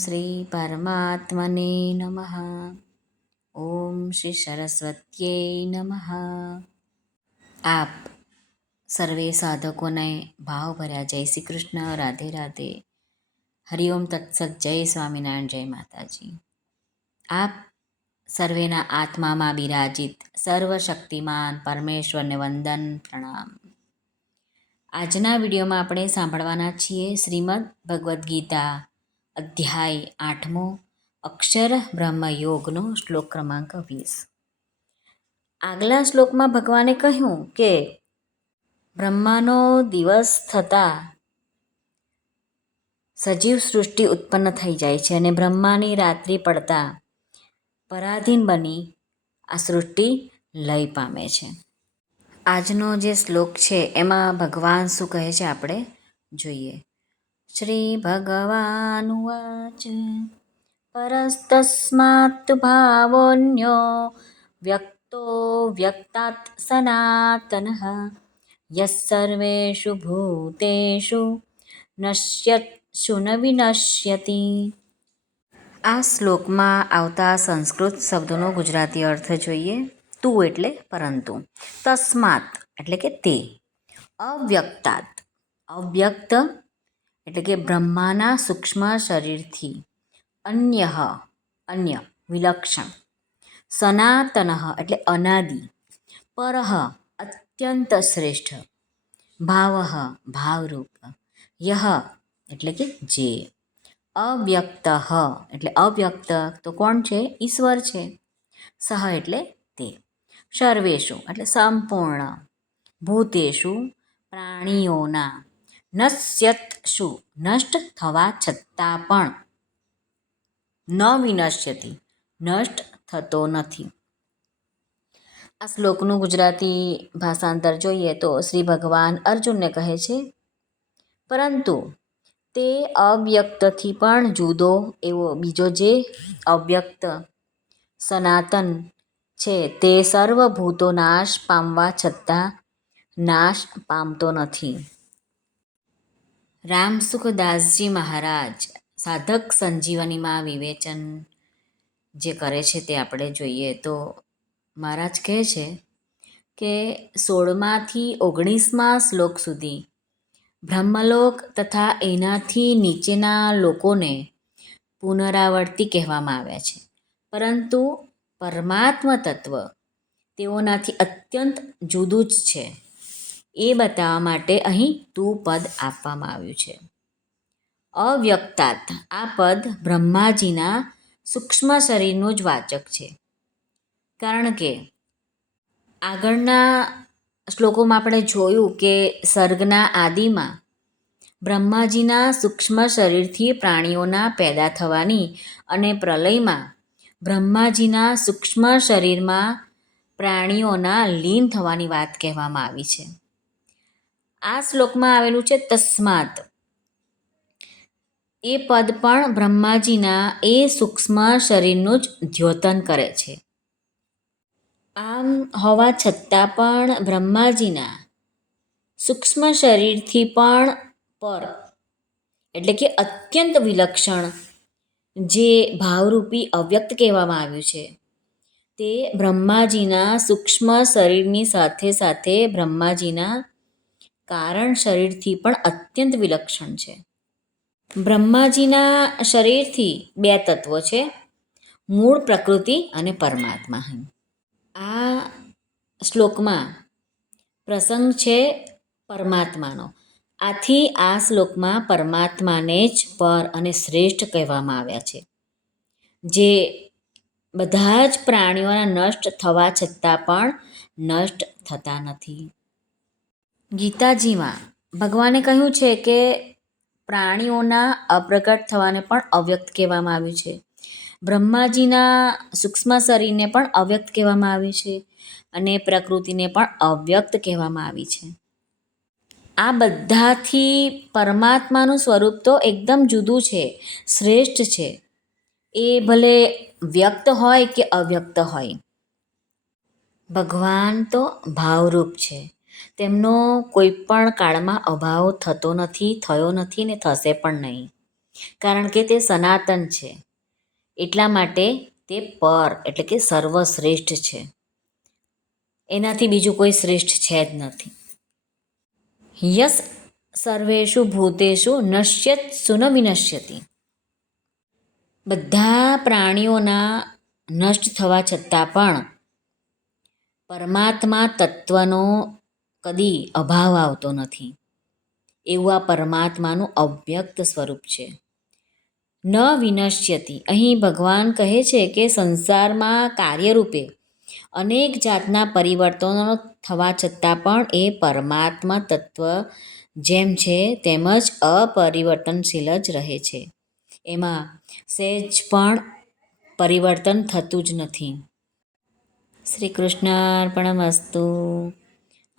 શ્રી પરમાત્મને નમઃ ઓમ શ્રી સરસ્વત્યે નમઃ આપ સર્વે સાધકોને ભાવભર્યા જય શ્રી કૃષ્ણ રાધે રાધે હરિઓમ તત્સત જય સ્વામિનારાયણ જય માતાજી આપ સર્વેના આત્મામાં બિરાજિત સર્વશક્તિમાન પરમેશ્વરને વંદન પ્રણામ આજના વિડીયોમાં આપણે સાંભળવાના છીએ શ્રીમદ ભગવદ્ ગીતા અધ્યાય આઠમો, અક્ષર બ્રહ્મયોગનો શ્લોક ક્રમાંક વીસ. આગલા શ્લોકમાં ભગવાને કહ્યું કે, બ્રહ્માનો દિવસ થતાં સજીવ સૃષ્ટિ ઉત્પન્ન થઈ જાય છે અને બ્રહ્માની રાત્રિ પડતા પરાધીન બની આ સૃષ્ટિ લય પામે છે. આજનો જે શ્લોક છે, એમાં ભગવાન શું કહે છે આપણે જોઈએ. શ્રી परस्तस्मात् भावोऽन्यो व्यक्तो व्यक्तात् વ્યક્તો यः सर्वेषु भूतेषु નશ્યત્સુ ન વિનશ્યતિ આ શ્લોકમાં આવતા સંસ્કૃત શબ્દોનો ગુજરાતી અર્થ જોઈએ, તું એટલે પરંતુ, તસ્માત એટલે કે તે, અવ્યક્તાત, અવ્યક્ત એટલે કે બ્રહ્માના સૂક્ષ્મ શરીરથી. અન્ય અન્ય, વિલક્ષણ. સનાતન એટલે અનાદિ. પરહ અત્યંત શ્રેષ્ઠ. ભાવ, ભાવરૂપ. યહ એટલે કે જે. અવ્યક્ત એટલે અવ્યક્ત તો કોણ છે? ઈશ્વર છે. સહ એટલે તે. સર્વેશુ એટલે સંપૂર્ણ. ભૂતેશુ પ્રાણીઓના. નશ્યત્સુ નષ્ટ થવા છતાં પણ. ન વિનશ્યતિ. નષ્ટ થતો નથી. આ શ્લોકનું ગુજરાતી ભાષાંતર જોઈએ તો શ્રી ભગવાન અર્જુનને કહે છે, પરંતુ તે અવ્યક્તથી પણ જુદો એવો બીજો જે અવ્યક્ત સનાતન છે તે સર્વભૂતો નાશ પામવા છતાં નાશ પામતો નથી. રામસુખદાસજી મહારાજ, સાધક સંજીવનીમાં વિવેચન જે કરે છે તે આપણે જોઈએ તો મહારાજ કહે છે કે સોળમાંથી ઓગણીસમાં શ્લોક સુધી બ્રહ્મલોક તથા એનાથી નીચેના લોકોને પુનરાવર્તી કહેવામાં આવ્યા છે. પરંતુ પરમાત્મ તત્વ તેઓનાથી અત્યંત જુદું જ છે. એ બતાવવા માટે અહીં તું પદ આપવામાં આવ્યું છે. અવ્યક્તાત આ પદ બ્રહ્માજીના સૂક્ષ્મ શરીરનું જ વાચક છે. કારણ કે આગળના શ્લોકોમાં આપણે જોયું કે સર્ગના આદિમાં બ્રહ્માજીના સૂક્ષ્મ શરીરથી પ્રાણીઓના પેદા થવાની અને પ્રલયમાં બ્રહ્માજીના સૂક્ષ્મ શરીરમાં પ્રાણીઓના લીન થવાની વાત કહેવામાં આવી છે. આ શ્લોકમાં આવેલું છે તસ્માત. એ પદ પણ બ્રહ્માજીના એ સૂક્ષ્મ શરીરનું જ દ્યોતન કરે છે. આમ હોવા છતાં પણ બ્રહ્માજીના સૂક્ષ્મ શરીરથી પણ પર, એટલે કે અત્યંત વિલક્ષણ જે ભાવરૂપી અવ્યક્ત કહેવામાં આવ્યું છે, તે બ્રહ્માજીના સૂક્ષ્મ શરીરની સાથે સાથે બ્રહ્માજીના કારણ શરીરથી પણ અત્યંત વિલક્ષણ છે. બ્રહ્માજીના શરીરથી બે તત્વો છે, મૂળ પ્રકૃતિ અને પરમાત્મા. આ શ્લોકમાં પ્રસંગ છે પરમાત્માનો. આથી આ શ્લોકમાં પરમાત્માને જ પર અને શ્રેષ્ઠ કહેવામાં આવ્યા છે. જે બધા જ પ્રાણીઓના નષ્ટ થવા છતાં પણ નષ્ટ થતા નથી. ગીતાજીમાં ભગવાને કહ્યું છે કે પ્રાણીઓના અપ્રગટ થવાને પણ અવ્યક્ત કહેવામાં આવ્યું છે. બ્રહ્માજીના સૂક્ષ્મ શરીરને પણ અવ્યક્ત કહેવામાં આવ્યું છે અને પ્રકૃતિને પણ અવ્યક્ત કહેવામાં આવી છે. આ બધાથી પરમાત્માનું સ્વરૂપ તો એકદમ જુદું છે, શ્રેષ્ઠ છે. એ ભલે વ્યક્ત હોય કે અવ્યક્ત હોય. ભગવાન તો ભાવરૂપ છે. તેમનો કોઈ પણ કાળમાં અભાવ થતો નથી, થયો નથી ને થશે પણ નહીં. કારણ કે તે સનાતન છે. એટલા માટે તે પર, એટલે કે સર્વશ્રેષ્ઠ છે. એનાથી બીજું કોઈ શ્રેષ્ઠ છે જ નથી. યસ સર્વેશુ ભૂતેશુ નશ્યત સુન વિનશ્યતિ બધા પ્રાણીઓના નષ્ટ થવા છતાં પણ પરમાત્મા તત્વનો કદી અભાવ આવતો નથી. એવું આ પરમાત્માનું અવ્યક્ત સ્વરૂપ છે. ન વિનશ્યતી. અહીં ભગવાન કહે છે કે સંસારમાં કાર્યરૂપે અનેક જાતના પરિવર્તનો થવા છતાં પણ એ પરમાત્મા તત્વ જેમ છે તેમ જ અપરિવર્તનશીલ જ રહે છે. એમાં સહેજ પણ પરિવર્તન થતું જ નથી. શ્રી કૃષ્ણ અર્પણમસ્તુ